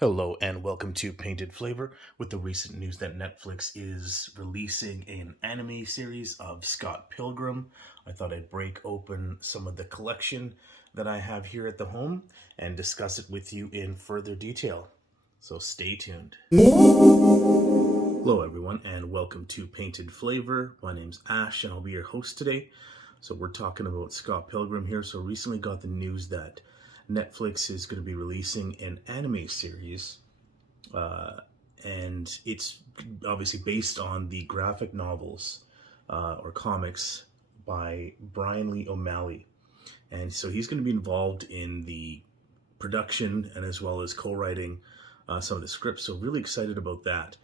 Hello and welcome to Painted Flavor with the recent news that Netflix is releasing an anime series of Scott Pilgrim. I thought I'd break open some of the collection that I have here at the home and discuss it with you in further detail. So stay tuned. Hello everyone and welcome to Painted Flavor. My name's Ash and I'll be your host today. So we're talking about Scott Pilgrim here. So recently got the news that Netflix is going to be releasing an anime series, and it's obviously based on the graphic novels or comics by Bryan Lee O'Malley. And so he's going to be involved in the production and as well as co-writing some of the scripts. So really excited about that.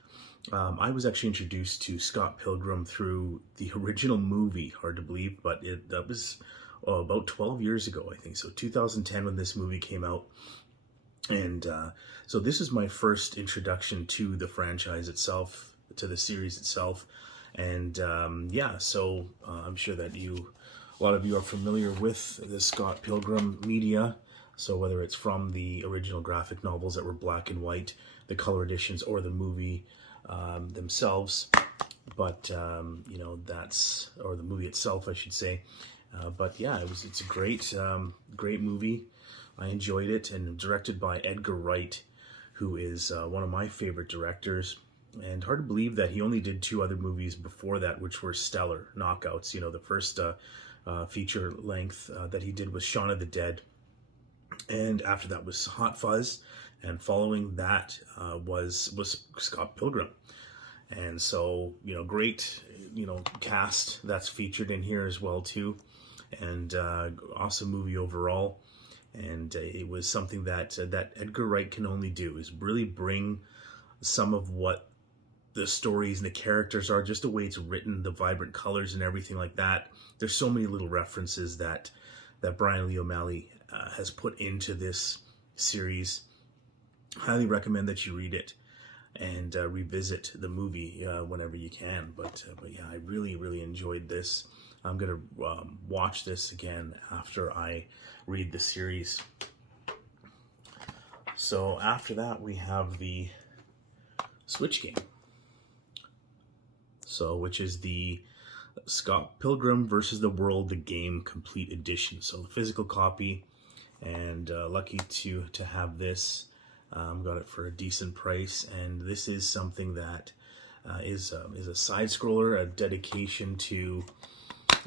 I was actually introduced to Scott Pilgrim through the original movie, hard to believe, but that was about 12 years ago, I think. So 2010 when this movie came out. And so this is my first introduction to the franchise itself, to the series itself. And so I'm sure that a lot of you are familiar with the Scott Pilgrim media. So whether it's from the original graphic novels that were black and white, the color editions, or the movie themselves, but the movie itself, I should say. But yeah, it's a great movie. I enjoyed it, and directed by Edgar Wright, who is one of my favorite directors. And hard to believe that he only did two other movies before that, which were stellar knockouts. You know, the first feature length that he did was Shaun of the Dead, and after that was Hot Fuzz, and following that was Scott Pilgrim. And so, great, cast that's featured in here as well too, and awesome movie overall. And it was something that Edgar Wright can only do, is really bring some of what the stories and the characters are, just the way it's written, the vibrant colors and everything like that. There's so many little references that Bryan Lee O'Malley has put into this series. Highly recommend that you read it and revisit the movie whenever you can. But yeah, I really enjoyed this. I'm gonna watch this again after I read the series. So after that, we have the Switch game. So, which is the Scott Pilgrim versus the World, the game complete edition. So the physical copy, and lucky to have this. Got it for a decent price, and this is something that is a side scroller, a dedication to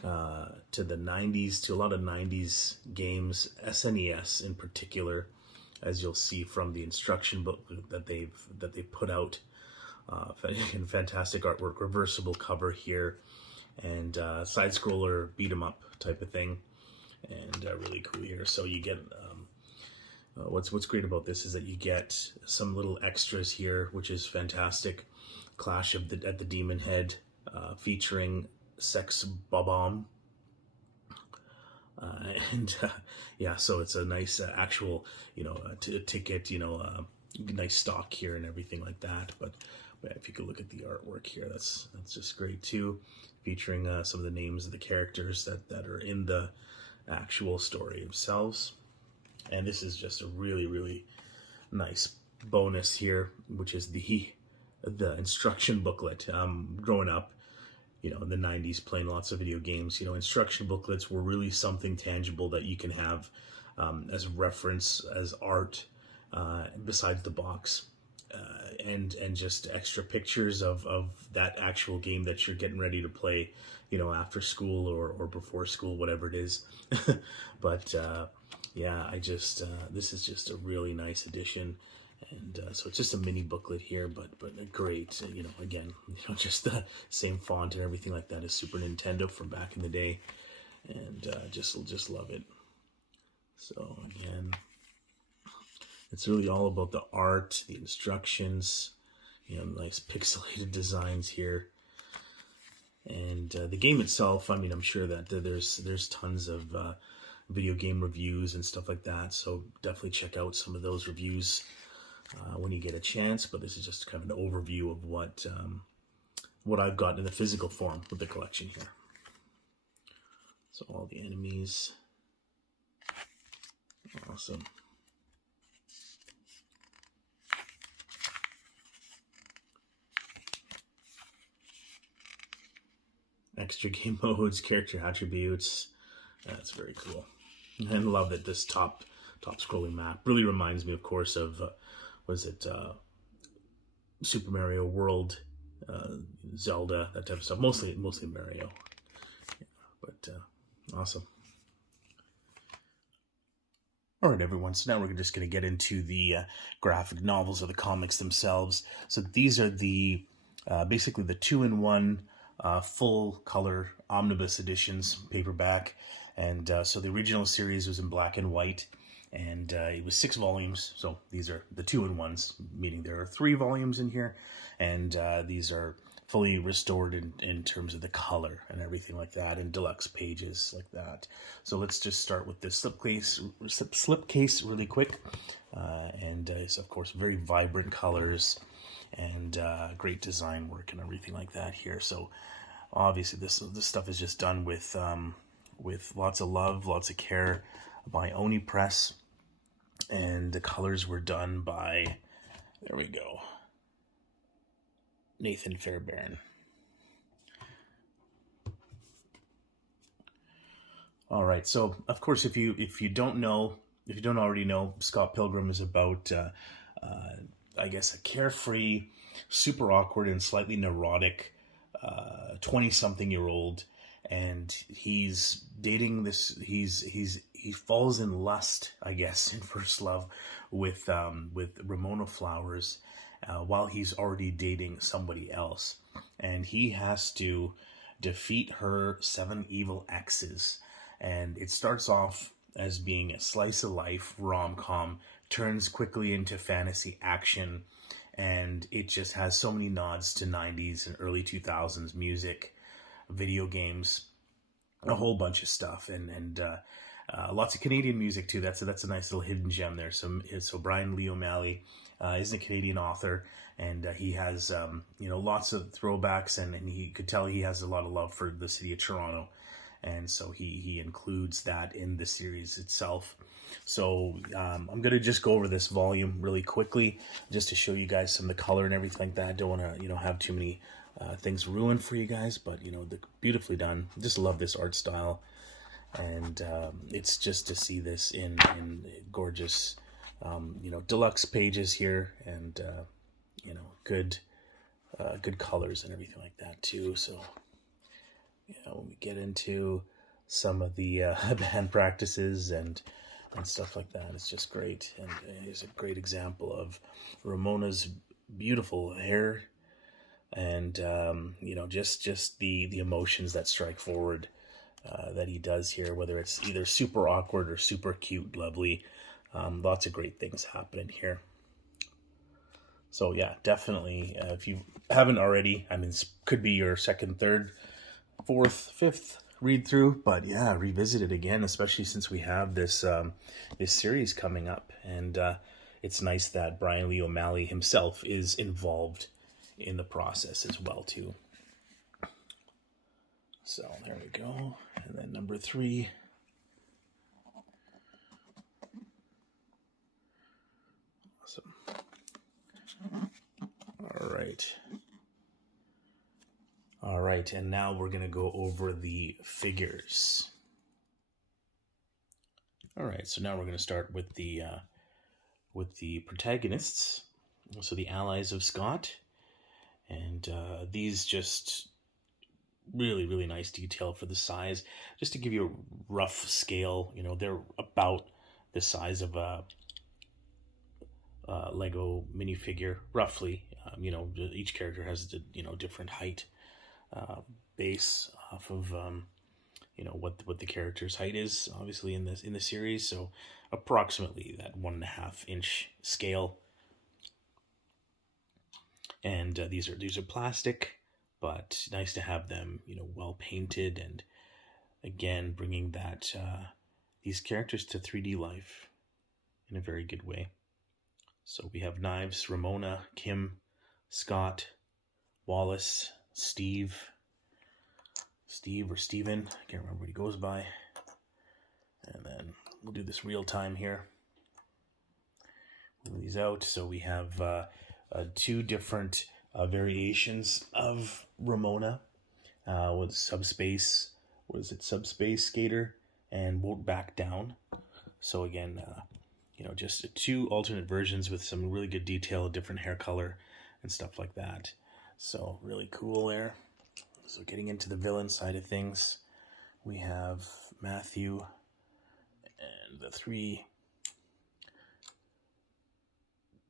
the 90s, to a lot of 90s games, SNES in particular, as you'll see from the instruction book that they put out. Fantastic artwork, reversible cover here, and side scroller beat 'em up type of thing, and really cool here. So you get what's great about this is that you get some little extras here, which is fantastic. Clash at the Demon Head, featuring Sex Bob-omb. So it's a nice actual, ticket, nice stock here and everything like that. But if you could look at the artwork here, that's just great too, featuring some of the names of the characters that are in the actual story themselves. And this is just a really nice bonus here, which is the instruction booklet. Growing up, in the 90s, playing lots of video games, instruction booklets were really something tangible that you can have as reference, as art, besides the box, and just extra pictures of that actual game that you're getting ready to play, after school or before school, whatever it is. But yeah, this is just a really nice addition. And so it's just a mini booklet here, but great. Again, just the same font and everything like that as Super Nintendo from back in the day, and just love it. So again, it's really all about the art, the instructions, nice pixelated designs here, and the game itself. I mean, I'm sure that there's tons of video game reviews and stuff like that. So definitely check out some of those reviews when you get a chance. But this is just kind of an overview of what I've got in the physical form with the collection here. So all the enemies, awesome. extra game modes, character attributes. That's very cool. And love that this top scrolling map really reminds me, of course, of Super Mario World, Zelda, that type of stuff. Mostly Mario, but awesome. All right, everyone. So now we're just going to get into the graphic novels or the comics themselves. So these are the basically the 2-in-1 full color omnibus editions, paperback. And so the original series was in black and white, and it was 6 volumes. So these are the 2-in-1s, meaning there are 3 volumes in here, and these are fully restored in terms of the color and everything like that, and deluxe pages like that. So let's just start with this slipcase really quick, and it's of course very vibrant colors and great design work and everything like that here. So obviously this stuff is just done with lots of love, lots of care by Oni Press, and the colors were done by, there we go, Nathan Fairbairn. All right, so of course, if you don't already know, Scott Pilgrim is about, I guess, a carefree, super awkward, and slightly neurotic 20-something-year-old, and he's dating this. He falls in lust, I guess, in first love with Ramona Flowers, while he's already dating somebody else, and he has to defeat her 7 evil exes. And it starts off as being a slice of life rom-com, turns quickly into fantasy action, and it just has so many nods to 90s and early 2000s music, video games, a whole bunch of stuff, and lots of Canadian music too. That's a nice little hidden gem there. So Bryan Lee O'Malley is a Canadian author, and he has lots of throwbacks, and he could tell he has a lot of love for the city of Toronto, and so he includes that in the series itself. So I'm going to just go over this volume really quickly, just to show you guys some of the color and everything like that. I don't want to have too many things ruined for you guys, but they're beautifully done. Just love this art style, and it's just to see this in gorgeous deluxe pages here, and good colors and everything like that too. So when we get into some of the band practices and stuff like that, it's just great. And here's a great example of Ramona's beautiful hair, and just the emotions that strike forward that he does here, whether it's either super awkward or super cute, lovely. Lots of great things happening here. So yeah, definitely, if you haven't already, I mean, this could be your second, third, fourth, fifth read through, but yeah, revisit it again, especially since we have this series coming up, and it's nice that Bryan Lee O'Malley himself is involved in the process as well too. So there we go, and then number 3. Awesome. All right, and now we're going to go over the figures. All right, so now we're going to start with the protagonists, so the allies of Scott, and these just really, really nice detail for the size. Just to give you a rough scale, they're about the size of a Lego minifigure, roughly. Each character has different height base off of what the character's height is, obviously in the series. So approximately that 1.5 inch scale. And these are plastic, but nice to have them well painted, and again bringing that these characters to 3D life in a very good way. So we have Knives, Ramona, Kim, Scott, Wallace, Steve or Steven, I can't remember what he goes by. And then we'll do this real time here. Move these out. So we have 2 different variations of Ramona. with Subspace, Subspace Skater, and Won't Back Down. So again, just two alternate versions with some really good detail, different hair color, and stuff like that. So really cool there. So getting into the villain side of things, we have Matthew and the three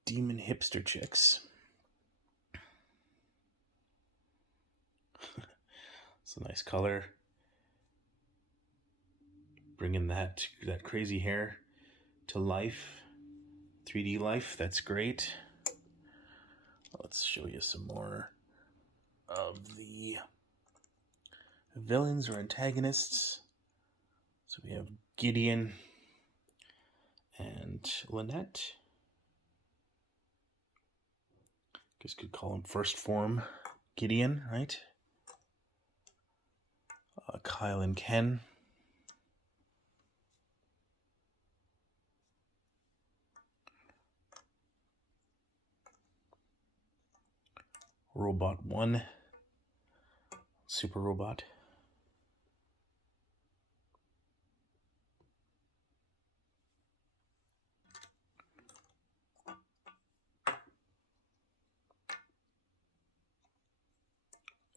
demon hipster chicks. It's a nice color. Bringing that crazy hair to life. 3D life, that's great. Let's show you some more of the villains or antagonists. So we have Gideon and Lynette. Guess could call him first form Gideon, right? Kyle and Ken. Robot 1. Super Robot.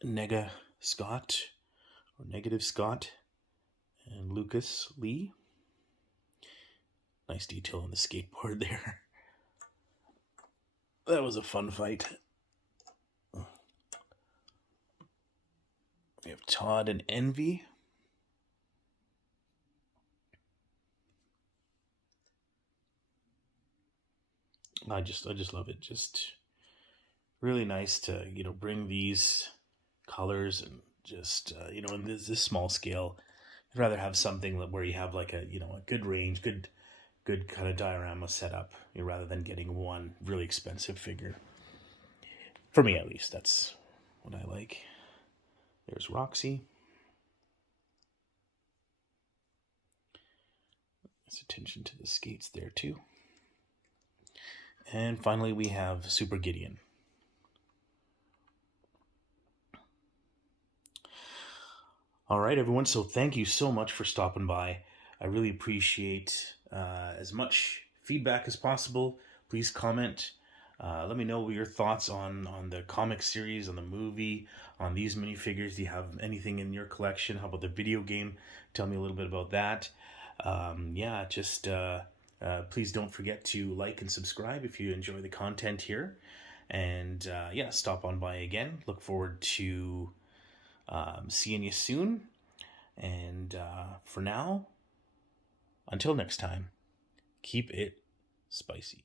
Nega Scott, or Negative Scott, and Lucas Lee. Nice detail on the skateboard there. That was a fun fight. We have Todd and Envy. I just love it. Just really nice to bring these colors and just in this small scale. I'd rather have something where you have like a good range, good kind of diorama setup, rather than getting one really expensive figure. For me, at least, that's what I like. There's Roxy. There's attention to the skates there too. And finally, we have Super Gideon. All right, everyone. So thank you so much for stopping by. I really appreciate as much feedback as possible. Please comment. Let me know your thoughts on the comic series, on the movie, on these minifigures. Do you have anything in your collection? How about the video game? Tell me a little bit about that. Please don't forget to like and subscribe if you enjoy the content here. And stop on by again. Look forward to seeing you soon. And for now, until next time, keep it spicy.